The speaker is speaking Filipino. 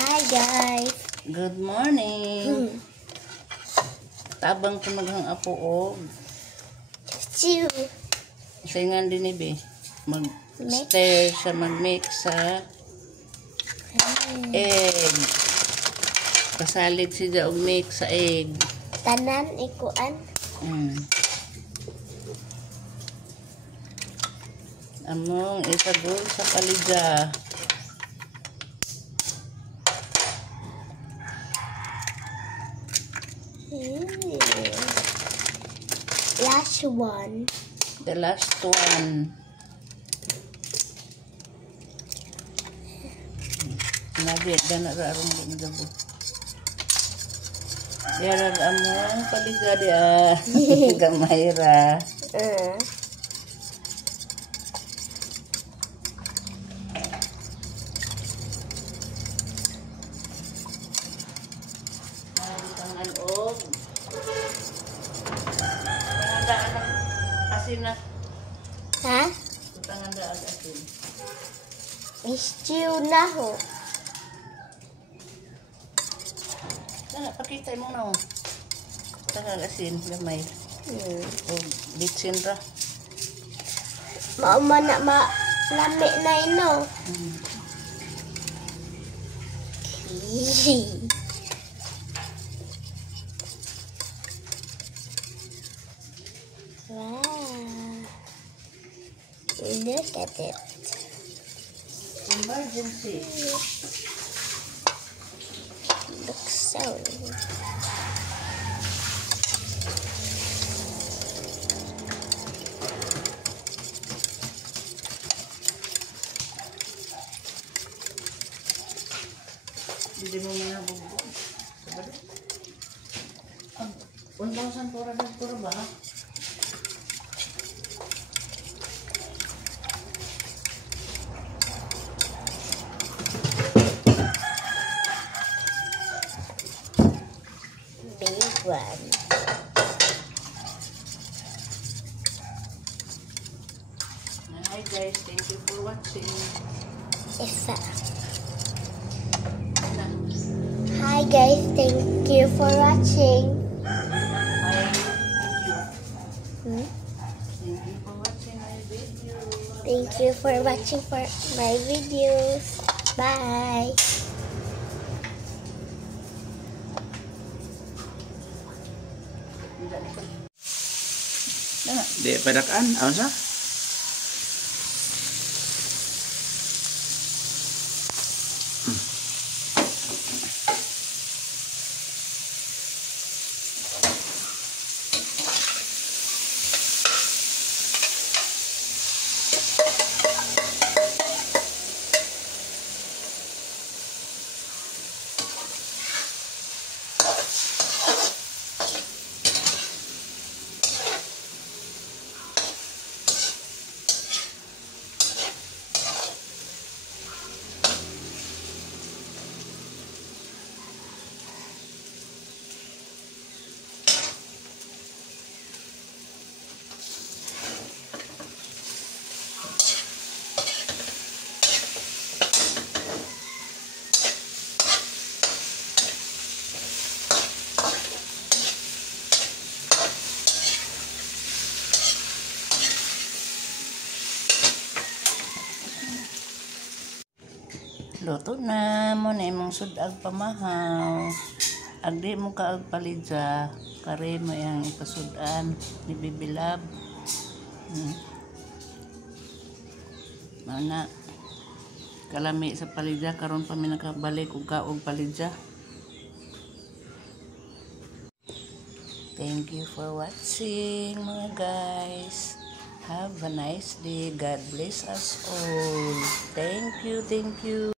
Hi guys. Good morning. Tabang ko naghang apo og Stew. saingan din ni be. Mag-stir sa mag-mix sa egg. Pasalig siya og mix sa egg. Tanan ikuan. Among isagol sa palidya. Last one. The last one. Nabi dana ra arong gabo. Yara among palidya dia. Gamay ra. Tangan og pangandaan ng asin na. Ha? Pangandaan asin. Stew na ho. Dala pakita mo na. Tangan asin gamay. O bitsin ra. Mao man na lami na ino. Wow. Look at it. Emergency. Looks so. Hindi mo mga bubuo. Sabado. 1,000 pura na pura ba? Big one. Hi guys, thank you for watching. Hi guys, thank you for watching. Thank you for watching my video. Thank you for watching my videos. Bye. Di padakan, ano sa? Luto na mo na imong sudag pamahaw. Agdi mo ka og palidya, kare mo yang ipasudan ni Bibilab. Mana kalami sa palidya karon pa mi nakabalik og kaog palidya. Thank you for watching mga guys. Have a nice day. God bless us all. Thank you.